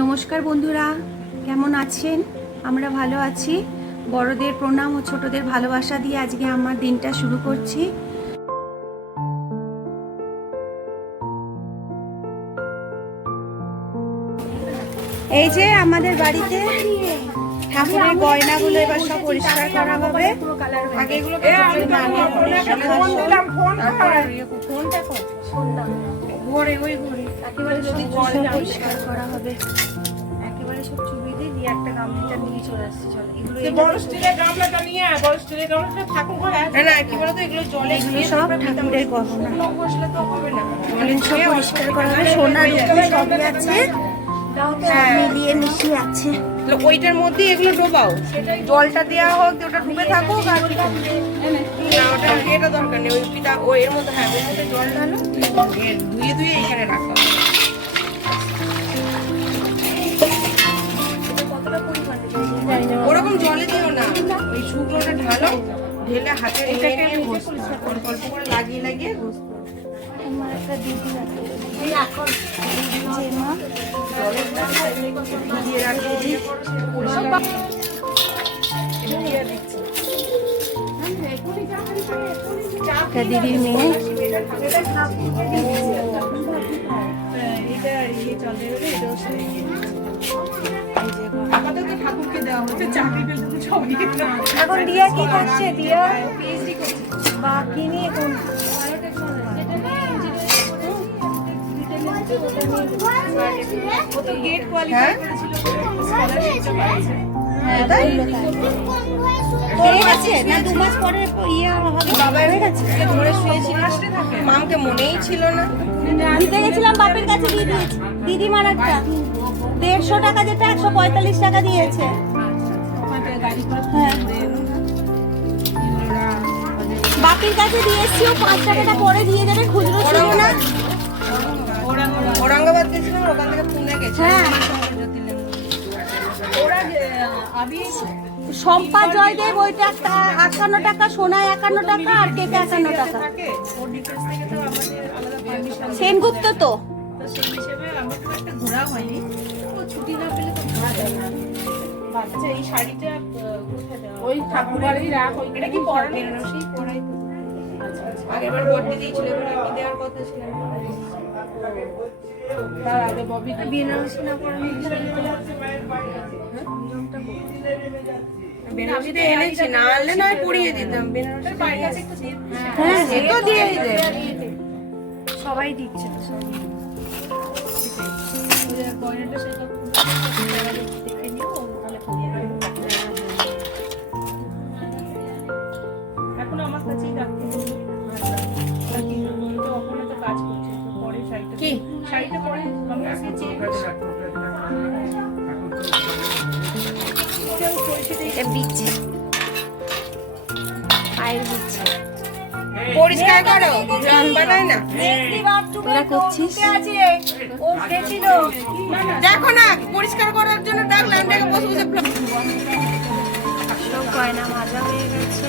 নমস্কার বন্ধুরা, কেমন আছেন? আমরা ভালো আছি। বড়দের প্রণাম ও ছোটদের ভালোবাসা দিয়ে আজকে আমার দিনটা শুরু করছি। এই যে আমাদের বাড়িতে ঠাকুরের গয়নাগুলো এবার সব পরিষ্কার করা হবে। আগে এগুলো পরিষ্কার করা হবে। একেবারে সব চুবি দিয়ে একটা গামলাটা নিয়ে চলে আসছে। চল এগুলো বড় স্টিলের গামলাটা নিয়ে বড় স্টিলের গামলাটা ঠাকুর ঘরে আছে না, কি বলতো এগুলো জলে এগুলো সব ঠাকুরের গহনা বসলে তো হবে না। সব পরিষ্কার করা হবে। সোনা রূপো সবই আছে, মিলিয়ে মিশিয়ে আছে। ওইটার মধ্যে এগুলো ডোবাও, জলটা দেওয়া হোক, ওটা ডুবে থাকুক। আর না ওটা এটা দরকার নেই, ওই পিতা ওই এর মধ্যে হ্যাঁ ওর মধ্যে জল ঢালো, ধুয়ে ধুয়ে এখানে রাখা। ওরকম জলে দিও না, ওই শুকনোটা ঢালো, ঢেলে হাতে এটাকে অল্প অল্প করে লাগিয়ে লাগিয়ে আমার একটা দিদি আছে এখন যে মা জলের ভিজিয়ে রাখিয়ে দিই। দিদির মেয়ে এখন দিয়া কি করছে? দিয়া বাকি নিয়ে এখন গেট কোয়ালিফাই করেছিল, স্কলারশিপটা পাইছে। হ্যাঁ তাই হয়ে গেছে না, 2 মাস পরে ইয়ে হবে। বাবা হয়ে গেছে, ধরে শুয়েছিল, মামকে মনেই ছিল না। দিতে গেছিলাম বাপের কাছে, দিয়ে দিয়েছি। দিদিমার একটা 150 টাকা, যেটা 145 টাকা দিয়েছে। বাপের কাছে দিয়েছি, ও 5 টাকাটা পরে দিয়ে দেবে, খুচরো ছিল না। औरंगाबाद গেছিলাম, ওখান থেকে পুনে গেছি। হ্যাঁ ওরা আমি সম্পা জয়দেব ওইটা 51 টাকা, সোনায় 51 টাকা, আর কেটে 51 টাকা। ওর ডিটেইলস থেকে তো আমাদের আলাদা পারমিশন সেনগুপ্ত তো সেই হিসেবে আমার তো একটা ঘোরা হয়নি। ও ছুটি না পেলে তো ঘোরা যায় না। আচ্ছা এই শাড়িটা কোথায় দেওয়া? ওই ঠাকুরবাড়ি রাখ। এটা কি পরানো? সেই পরাই তো। আচ্ছা আচ্ছা আগেরবার বর্তে দিয়েছিল, এবার কি দেওয়ার কথা ছিল? তার আগে ববিকে বেনারসি না পরানো বেনারসিতে এনেছি, না আনলে নয় পরিয়ে দিতাম। বেনারসি বাইরে কাছে একটু দিয়ে, হ্যাঁ সে তো দিয়েই দেয়, সবাই দিচ্ছে তো সব। ওই গয়নাটা সেটা দেখে নিও, তাহলে পরিয়ে দেবো। এখন আমার কাছেই রাখতে হবে। ওখানে তো কাজ করছে, তো পরে শাড়িটা কি শাড়িটা পরে আমার কাছে চেয়ে এটা বিচ্ছে পায়ের বিচ্ছে পরিষ্কার করো, জল বানায় না। তোরা করছিস? দেখো না, পরিষ্কার করার জন্য ডাকলাম, ডেকে বসে বসে সব গয়না মাজা হয়ে গেছে।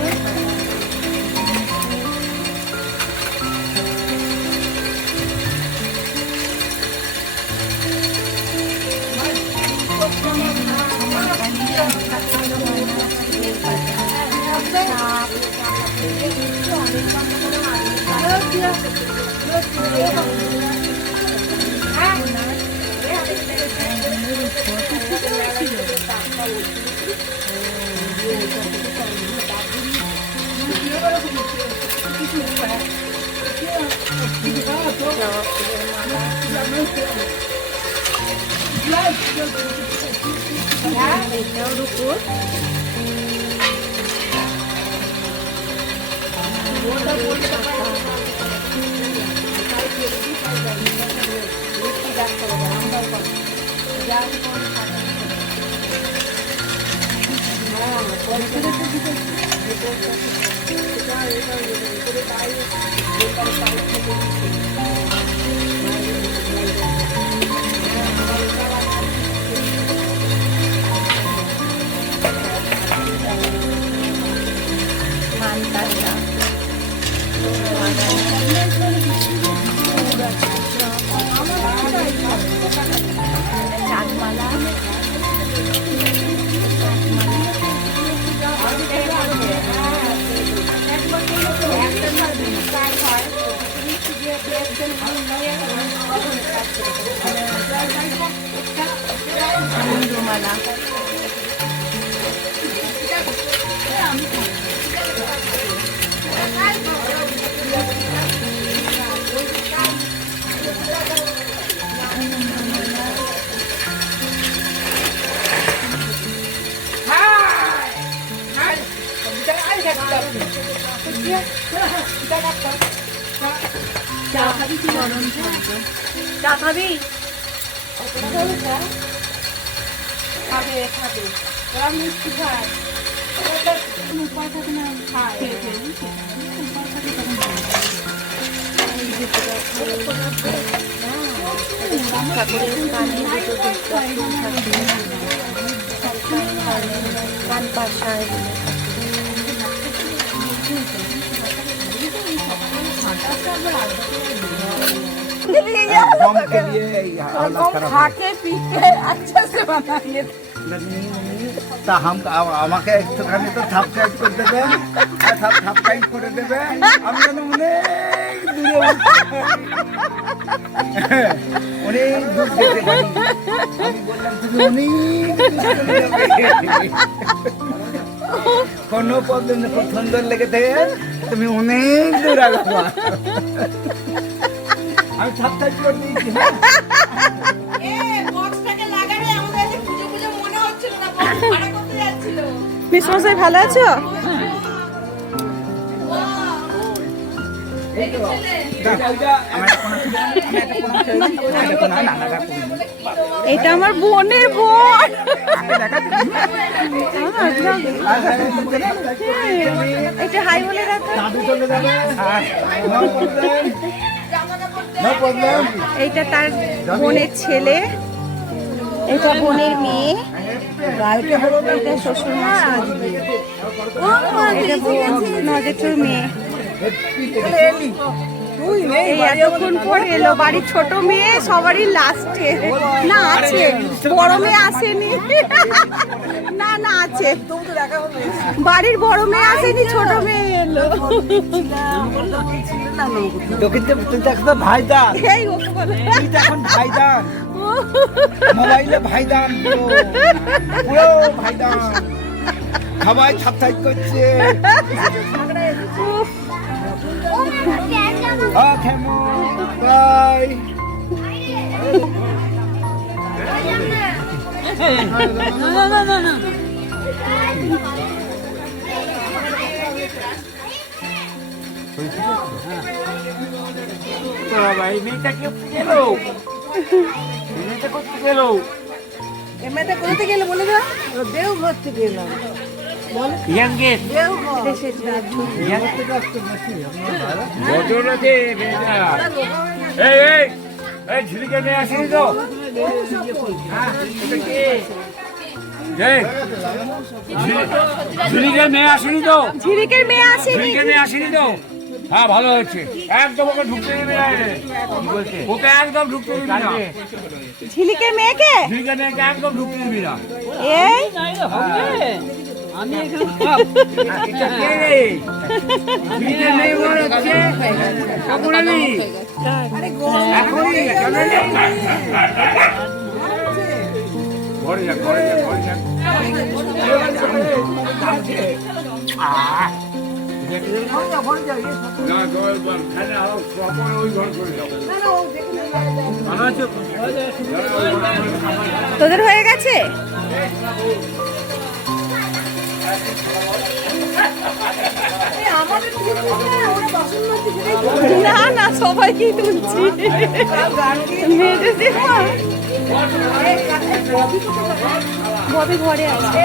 চাঁদমালা থালা। চা খাবি কি গরম চা খাবি? খাবে খাবে ওরা মিষ্টি খায় উপায় থাকে না খায় কান পাশায় আমাকে একটুখানি তো সাবস্ক্রাইব করে দেবে, সাবস্ক্রাইব করে দেবে। আমি যেন অনেক দূরে অনেক দূর যেতে পারি। আমি বললাম তুমি অনেক কোনো প্রবলেম নেই, খুব সুন্দর লেগেছে, তুমি অনেক দূর আগাবো। আমি সাবস্ক্রাইব করে দিয়েছি। মিসমশাই ভালো আছো? এটা আমার বোনের বোন। এটা হাই বলে রাখো। এইটা তার বোনের ছেলে, এটা বোনের মেয়ে, এটা শ্বশুর মশাই, এটা নজেঠুর মেয়ে। এই এতক্ষণ পর এলো, বাড়ির ছোট মেয়ে সবারই লাস্টে। না আছে, বড় মেয়ে আসেনি। না না আছে, বাড়ির বড় মেয়ে আসেনি, ছোট মেয়ে এলো। ভাইদান এই ওকে বলো এখন ভাইদান মোবাইলে ভাইদান পুরো ভাইদান সবাই সাবস্ক্রাইব করছে। কোথাতে গেল বলে দাও? দেওঘর থেকে এলাম। ঝিলিকের মেয়ে আসেনি তো? ঝিলিকের মেয়ে আসেনি তো? ঝিলিকের মেয়ে আসেনি। ঝিলিকের মেয়ে আসেনি তো? হ্যাঁ ভালো হচ্ছে, একদম ওকে ঢুকতে দিবি না, ওকে একদম ঢুকতে দিবি না। ঝিলিকের মেয়েকে? ঝিলিকের মেয়েকে একদম ঢুকতে দিবি না। এই আমি ঝিলিকের মেয়ে বড় হচ্ছে কখন আমি এখনই ঘরে যা, ঘরে যা, ঘরে যা। তোদের হয়ে গেছে? না না সবাইকেই তুলছি। ববি ঘরে আছে।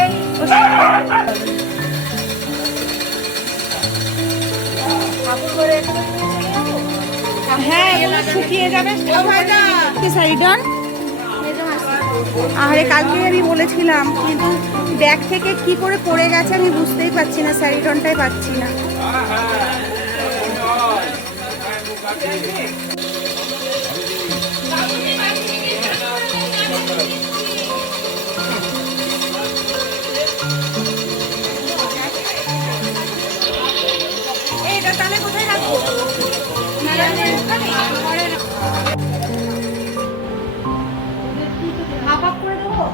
হ্যাঁ এগুলো শুকিয়ে যাবে। সাইডন আরে কালকে আমি বলেছিলাম, কিন্তু ব্যাগ থেকে কি করে পড়ে গেছে আমি বুঝতেই পারছি না, স্যারিডনটাই পাচ্ছি না। এইটা তাহলে কোথায় রাখবো? হাফ হাফ করে দেবো।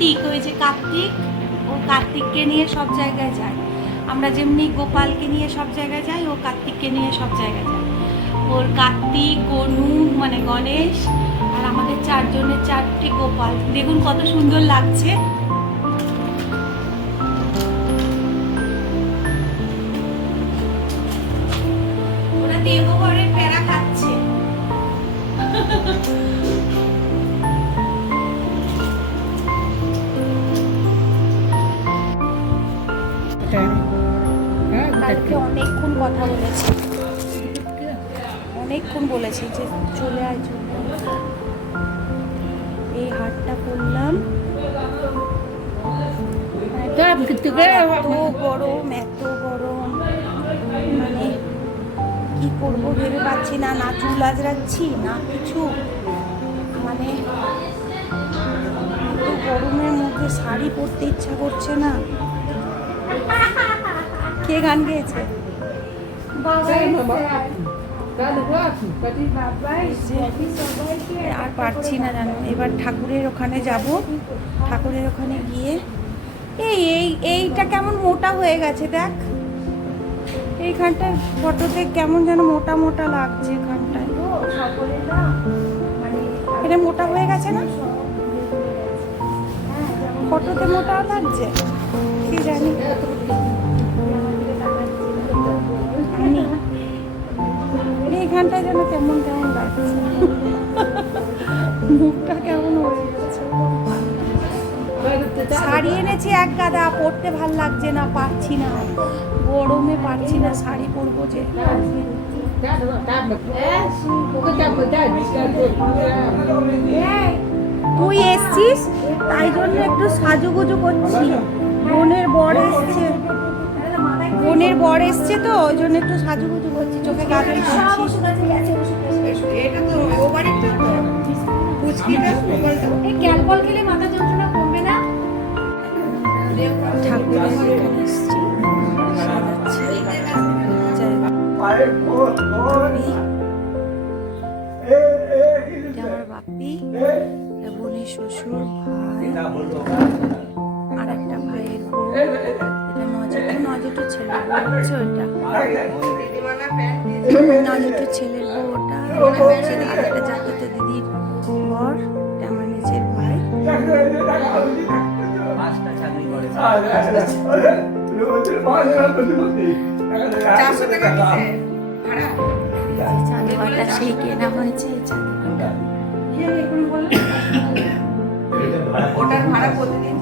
কার্তিক, ওই যে কার্তিক, ও কার্তিককে নিয়ে সব জায়গায় যায়। আমরা যেমনি গোপালকে নিয়ে সব জায়গায় যাই, ও কার্তিককে নিয়ে সব জায়গায় যায়। ওর কার্তিক, গনু মানে গণেশ, আর আমাদের চারজনের চারটে গোপাল। দেখুন কত সুন্দর লাগছে। ওরা দেবঘরের প্যারা খাচ্ছে। কালকে অনেকক্ষণ কথা বলেছি, অনেকক্ষণ বলেছি যে চলে আয় চলে আয়। এই হাটটা করলাম, এত গরম এত গরম, মানে কি করবো ভেবে পাচ্ছি না, না চুল আজরাচ্ছি না কিছু, মানে এত গরমের মধ্যে শাড়ি পরতে ইচ্ছা করছে না। কে গান গেয়েছে? আর পারছি না জানো, এবার ঠাকুরের ওখানে যাব, ঠাকুরের ওখানে গিয়ে এইটা কেমন মোটা হয়ে গেছে দেখ, এইখানটায় ফটোতে কেমন যেন মোটা মোটা লাগছে, এখানটায় এটা মোটা হয়ে গেছে না, ফটোতে মোটা লাগছে কি জানি। এইখানটায় যেন কেমন কেমন লাগছে, মুখটা কেমন হয়ে গেছে। শাড়ি এনেছি এক গাদা, পরতে ভাল লাগছে না, পারছি না, গরমে পারছি না, শাড়ি পরবো যে। তুই এসছিস তাই জন্য একটু সাজুগুজু করছি, বোনের বর এসছে, বোনের বর এসছে তো ওই জন্য একটু সাজুগুজু করছি, চোখে গাজর দিচ্ছি। এটা তো ওভারেরটা তো কুচকিটা এই ক্যালপল খেলে মাথা যন্ত্রণা কমবে না। ঠাকুরের এখানে এসছি, সাজাচ্ছি। এটা আমার বাপি, বোনের শ্বশুর, ভাই, আর একটা ভাইয়ের বউ, এটা নজেটু ছেলের বউ হচ্ছে, ওইটা নজেটু ছেলের বউ, ওটা হচ্ছে আর একটা জাততে দিদির বর, এটা আমার নিজের ভাই। চাঁদুয়াটা সেই কেনা হয়েছে, এই চাঁদুয়াটা ওটার ভাড়া প্রতিদিন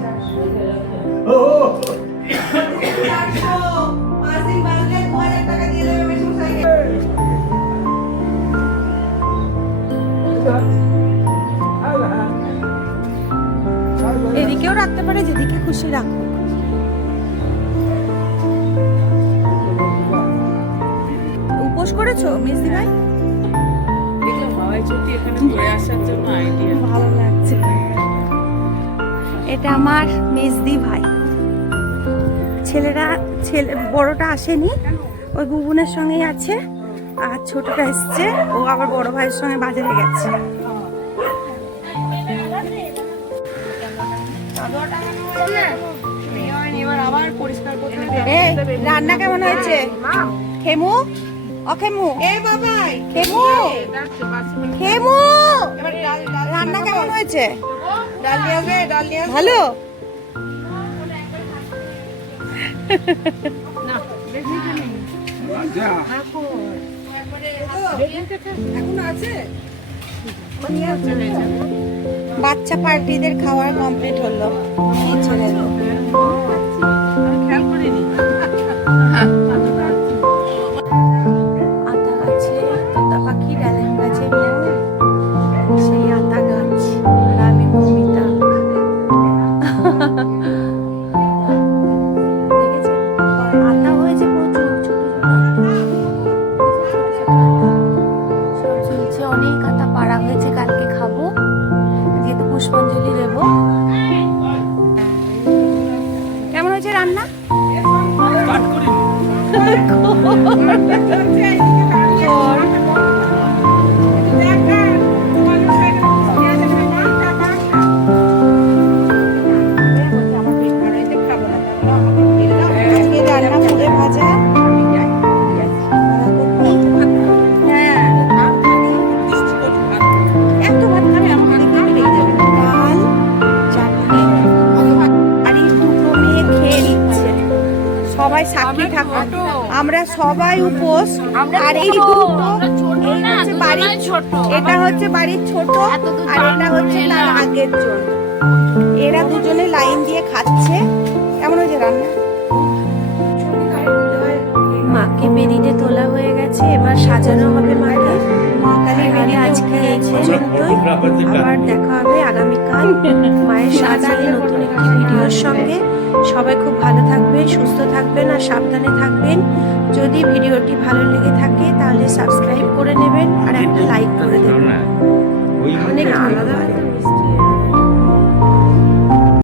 400, 5 দিন বাজলে 2000 টাকা দিয়ে দেবে মেশিন সাইকেল। এদিকেও রাখতে পারে, যেদিকে খুশি রাখো। উপোস করেছো মেসদি ভাই? ভালো লাগছে। এটা আমার মেজদি ভাই, ছেলে বড়টা আসেনি, ওই বুবুনের সঙ্গেই আছে, আর ছোটটা এসছে, ও আবার বড় ভাইয়ের সঙ্গে বাজারে গেছে। রান্না কেমন হয়েছে? খেমু অখেমু এ বাবাই খেমু খেমু, রান্না কেমন হয়েছে? ভালো। বাচ্চা পার্টিদের খাওয়া কমপ্লিট হলো, খেয়াল করিনি। আতা গাছে তোতা পাখি, ডালিম গাছে সেই আতা গাছ, আর আমি মমিতা। আতা হয়েছে প্রচুর, ছোট ছোট সব ঝুলছে, অনেক আতা পাড়া হয়েছে, কালকে খাবো, যেহেতু পুষ্পাঞ্জলি দেবো। কেমন হয়েছে রান্না? আমরা সবাই উপোস। আর এই দুটো এই হচ্ছে বাড়ির ছোট, এটা হচ্ছে বাড়ির ছোট আর এটা হচ্ছে তার আগের জন। এরা দুজনে লাইন দিয়ে খাচ্ছে। কেমন হয়েছে রান্না? মাকে বেরিতে তোলা হয়ে গেছে, এবার সাজানো হবে মাকে। মা কালী বেরিয়ে আজকে এই পর্যন্তই, আবার দেখা হবে আগামীকাল মায়ের সাজালে নতুন একটি ভিডিওর সঙ্গে। সবাই খুব ভালো থাকবেন, সুস্থ থাকবেন আর সাবধানে থাকবেন। যদি ভিডিওটি ভালো লেগে থাকে তাহলে সাবস্ক্রাইব করে নেবেন।